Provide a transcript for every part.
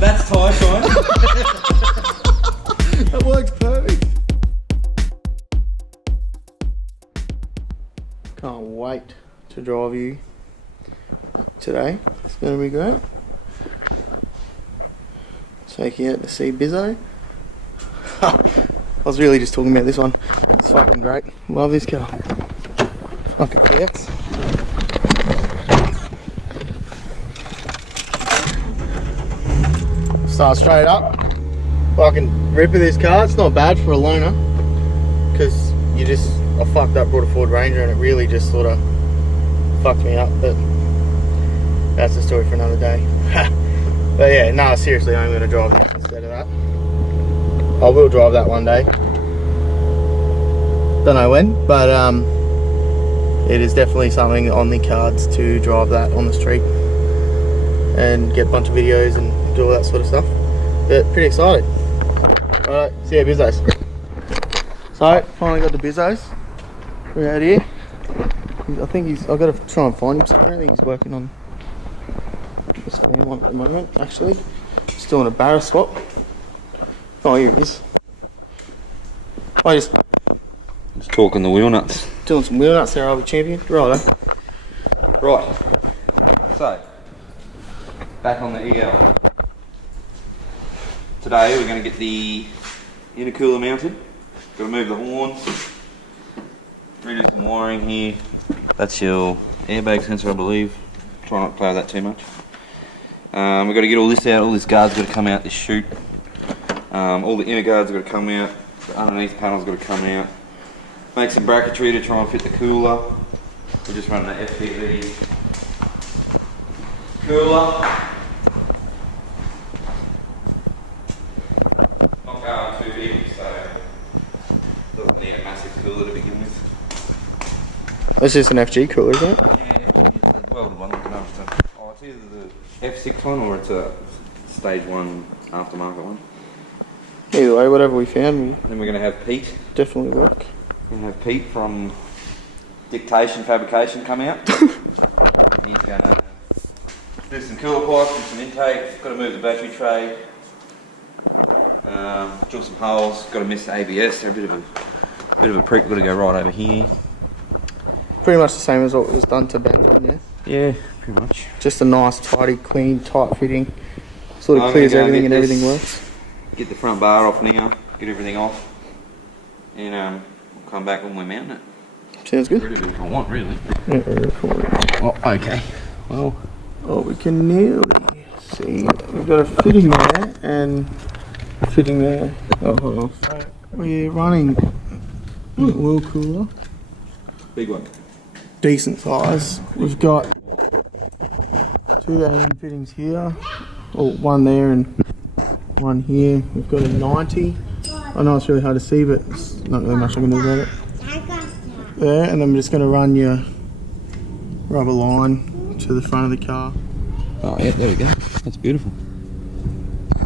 That's tie shine. That works perfect. Can't wait to drive you today. It's going to be great. Take you out to see Bizzo. I was really just talking about this one. It's fucking great. Love this car. Fucking cats. Start straight up. Fucking rip of this car. It's not bad for a loaner. Because I fucked up, brought a Ford Ranger and it really just sort of fucked me up. But that's a story for another day. But yeah, no, seriously, I'm going to drive this instead of that. I will drive that one day. Don't know when, but it is definitely something on the cards to drive that on the street and get a bunch of videos and do all that sort of stuff. But pretty excited. Alright, see you at Bizzos. So, finally got the Bizzos. We're out here. I think I've got to try and find him somewhere. I think he's working on this Fairmont at the moment, actually. Just doing a Barra swap. Oh, here it is. Just talking the wheel nuts. Doing some wheel nuts there, I'll be champion. Right. So, back on the EL. Today we're going to get the intercooler mounted. Got to move the horns. Redo some wiring here. That's your airbag sensor, I believe. Try not to play with that too much. We've got to get all this out. All this guard's got to come out, this chute. All the inner guards got to come out. The underneath panel's got to come out. Make some bracketry to try and fit the cooler. We're just running an FPV cooler. Not going too big, so doesn't need a massive cooler to begin with. That's just an FG cooler, isn't it? Yeah, it's a welded one. It's either the F6 one or it's a stage 1 aftermarket one. Either way, whatever we found, Then we're going to have Pete. Definitely work. We're going to have Pete from Dictation Fabrication come out. He's going to do some cooler pipes, do some intake. Got to move the battery tray. Drill some holes. Got to miss the ABS. They're a bit of a prick. Got to go right over here. Pretty much the same as what was done to Ben's one, yeah? Yeah, pretty much. Just a nice, tidy, clean, tight fitting. Sort of clears everything and everything works. Get the front bar off now, get everything off, and we'll come back when we're mounting it. Sounds good. Really if I want, really. Yeah, oh, okay. Well, we can nearly see. We've got a fitting there and a fitting there. Oh, hold on. So we're running an oil cooler. big one. Decent size. We've got 2 AM fittings here, or one there and one here. We've got a 90. I know it's really hard to see, but it's not really much I can do about it. There, and I'm just going to run your rubber line to the front of the car. Oh yeah, there we go. That's beautiful.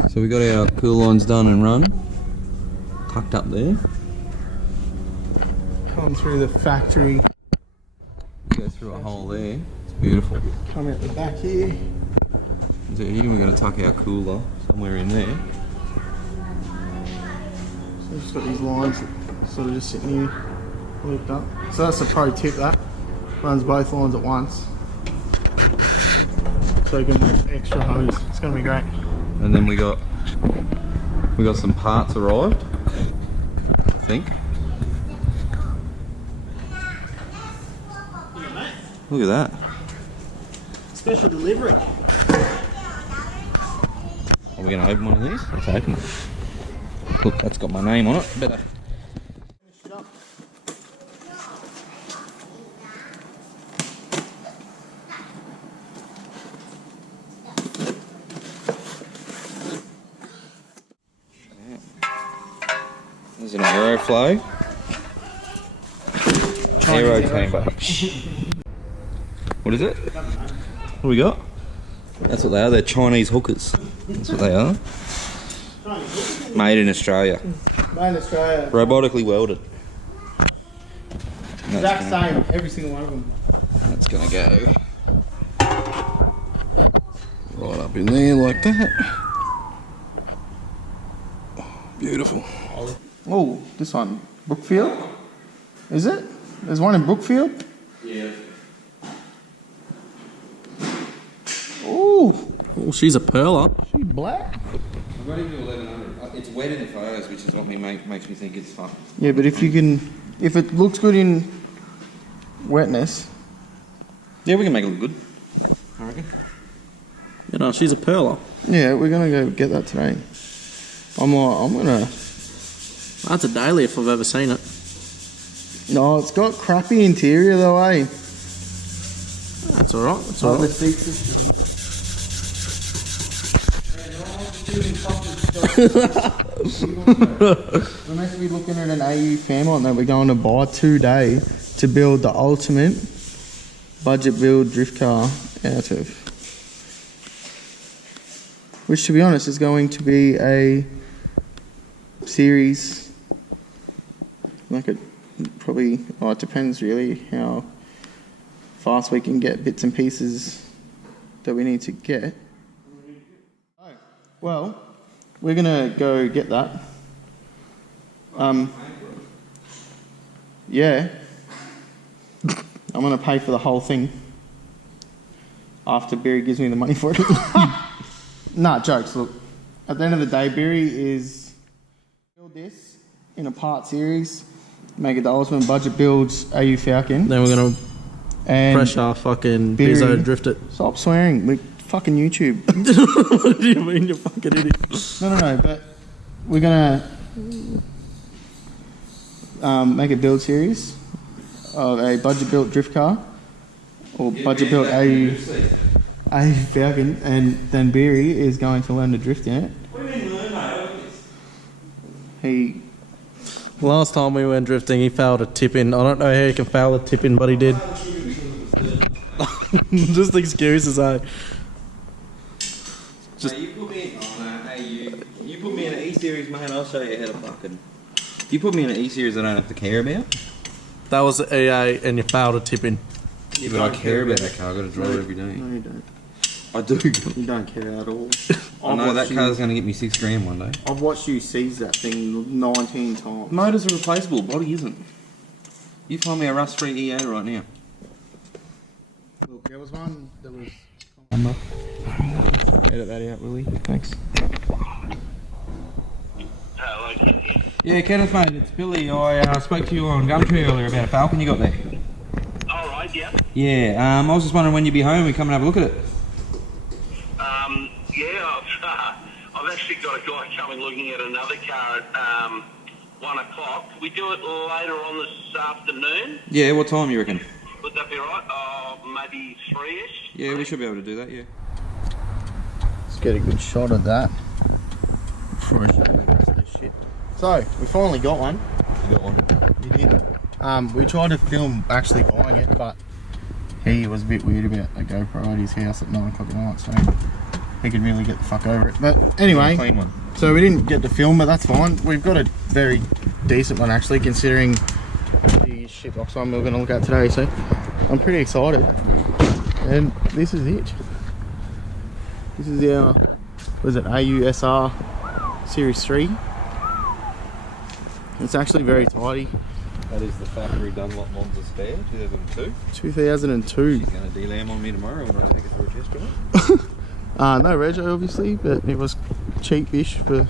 So we got our cool lines done and run. Tucked up there. Come through the factory. Go through a hole there. It's beautiful. Come out the back here. So here we're going to tuck our cooler somewhere in there. So we've just got these lines that sort of just sitting here looped up. So that's a pro tip, that runs both lines at once. So you can have extra hose. It's going to be great. And then we got some parts arrived, I think. Look at that. Special delivery. Are we going to open one of these? Let's open it. Look, that's got my name on it. Better. There's an Aeroflow. Aero chamber. What is it? What do we got? That's what they are. They're Chinese hookers. That's what they are. Made in Australia. Made in Australia. Robotically welded. And exact same, every single one of them. That's gonna go right up in there like that. Beautiful. Oh, this one, Brookfield? Is it? There's one in Brookfield? Yeah. Ooh, Oh, she's a pearler. she black. I've got him to 1100. It's wet in the photos, which is what makes me think it's fun. Yeah, but if it looks good in wetness. Yeah, we can make it look good. I reckon. You know, she's a pearler. Yeah, we're gonna go get that today. I'm gonna. That's a daily if I've ever seen it. No, it's got crappy interior though, eh? That's alright. That's Oh, the alright. seats. We're meant to be looking at an AU Fairmont that we're going to buy today to build the ultimate budget build drift car out of. Which, to be honest, is going to be a series. Like it probably. Oh, it depends really how fast we can get bits and pieces that we need to get. Well, we're gonna go get that. Yeah. I'm gonna pay for the whole thing after Birry gives me the money for it. Nah, jokes. Look, at the end of the day, Birry is build this in a part series, make it the ultimate budget builds AU Falcon, Then we're gonna and pressure fucking Birry- Bizzo drift it. stop swearing. We fucking YouTube. What do you mean, you fucking idiot? No, but we're gonna make a build series of a budget built drift car or budget built AU Falcon, and then Birry is going to learn to drift in it. What do you mean learn, mate? He Last time we went drifting, he failed a tip in. I don't know how he can fail a tip in, but he did. Just excuses, eh? Just you put me in. Oh no, hey you put me in an E series, mate. I'll show you how to fucking. You put me in an E series I don't have to care about. That was the EA, and you failed a tip in. Yeah, but I care about that car. I got to drive it every day. no, you don't. I do. You don't care at all. I know that car's going to get me $6,000 one day. I've watched you seize that thing 19 times. Motors are replaceable. Body isn't. You find me a rust-free EA right now. Look, there was one that was. Edit that out, Willie. Thanks. Hello, Kenneth. Yeah, Kenneth, mate. It's Billy. I spoke to you on Gumtree earlier about a Falcon you got there. All right, yeah. Yeah. I was just wondering when you'd be home. We come and have a look at it. Yeah, I've actually got a guy coming looking at another car at 1 o'clock. Can we do it later on this afternoon? Yeah. What time you reckon? Would that be right? Maybe 3-ish? Yeah, we should be able to do that. Yeah. Let's get a good shot of that before I show you the rest of this shit. So, we finally got one. You got one. You did. We tried to film actually buying it, but he was a bit weird about a GoPro at his house at 9 o'clock at night, so he could really get the fuck over it. But anyway, Clean one. so we didn't get to film, but that's fine. We've got a very decent one actually, considering the shitbox one we're going to look at today, so I'm pretty excited. And this is it. This is our, what is it, AUSR Series 3. It's actually very tidy. That is the factory Dunlop Monza spare, 2002. 2002. She's going to delam on me tomorrow when I take it for a test drive. No rego obviously, but it was cheap-ish for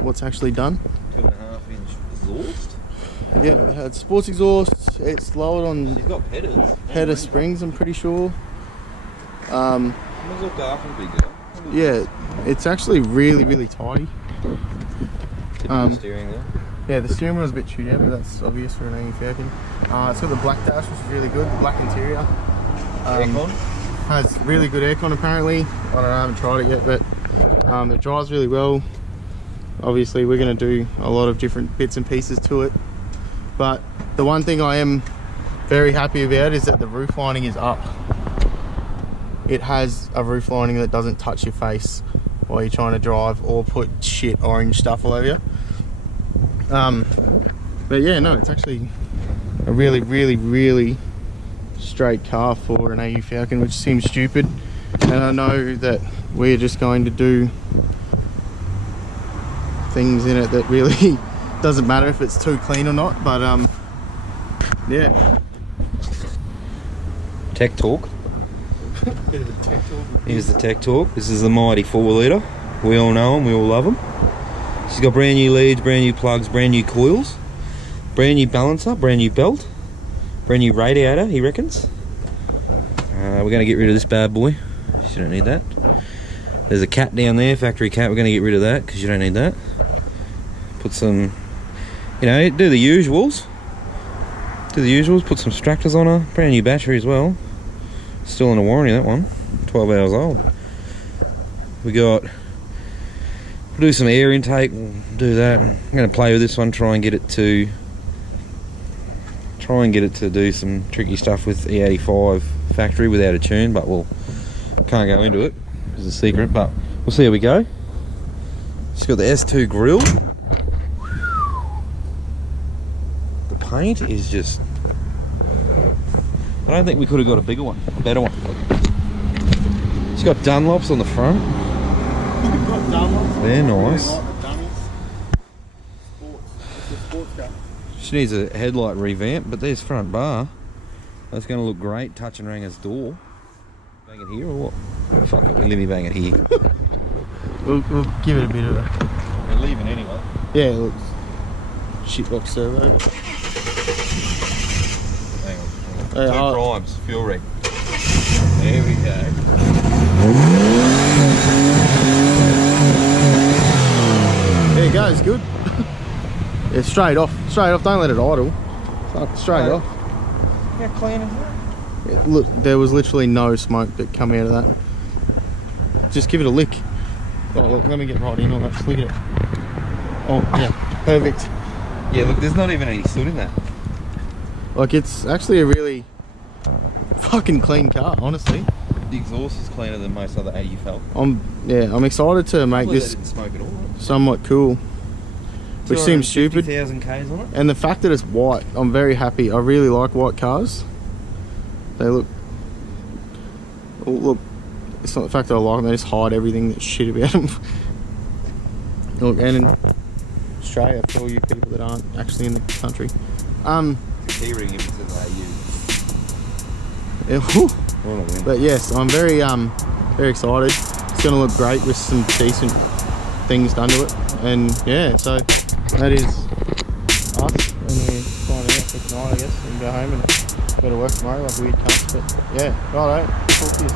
what's actually done. 2.5-inch exhaust. Yeah, it had sports exhaust. It's lowered on She's got pedals. header springs, I'm pretty sure. Someone's looked after the big girl. Yeah, it's actually really, really tidy. Typical steering there. Yeah, the steering wheel's a bit chewed out, but that's obvious for an AU Falcon. It's got the black dash, which is really good. The black interior. Aircon. Has really good aircon apparently. I don't know, I haven't tried it yet, but it drives really well. Obviously we're going to do a lot of different bits and pieces to it, but the one thing I am very happy about is that the roof lining is up. It has a roof lining that doesn't touch your face while you're trying to drive or put shit orange stuff all over you. But yeah, no, it's actually a really straight car for an AU Falcon, which seems stupid. And I know that we're just going to do things in it that really doesn't matter if it's too clean or not, but yeah. Tech talk. Here's the tech talk. This is the mighty 4-litre. We all know him, we all love him. She's got brand new leads, brand new plugs, brand new coils, brand new balancer, brand new belt, brand new radiator, he reckons. We're going to get rid of this bad boy. You don't need that. There's a cat down there, factory cat. We're going to get rid of that because you don't need that. Put some, you know, do the usuals. Put some stractors on her. Brand new battery as well. Still in a warranty, that one. 12 hours old. We got, we'll do some air intake. We'll do that. I'm going to play with this one, try and get it to do some tricky stuff with E85 factory without a tune, but we'll can't go into it. It's a secret, but we'll see how we go. It's got the S2 grille. The paint is just, I don't think we could have got a bigger one, a better one. It's got Dunlops on the front. They're nice. She needs a headlight revamp, but there's front bar. That's going to look great touching Ranga's door. Bang it here or what? Fuck it, let me bang it here. We'll give it a bit of a... We're leaving anyway. Yeah, it looks shitbox servo. Hang on. Two primes, fuel rig. There we go. There you go, it's good. Yeah, straight off, don't let it idle. Straight off. How clean is that? Yeah, look, there was literally no smoke that come out of that. Just give it a lick. Oh look, let me get right in on that. Look at it. Oh yeah, perfect. Yeah, look, there's not even any soot in that. Like, it's actually a really fucking clean car, honestly. The exhaust is cleaner than most other AU Falcon. I'm excited to make Hopefully this that didn't smoke at all. somewhat cool. Which seems stupid. 250,000 Ks on it. And the fact that it's white, I'm very happy. I really like white cars. They look... Oh, look, it's not the fact that I like them, they just hide everything that's shit about them. Look, and in Australia, for all you people that aren't actually in the country. Keyring if it's an AU. Yeah, whew. But yes, I'm very excited. It's going to look great with some decent things done to it. And yeah, so that is us. And we find out for tonight, I guess, and go home and go to work tomorrow like a weird cunt. But yeah, righto, talk to you.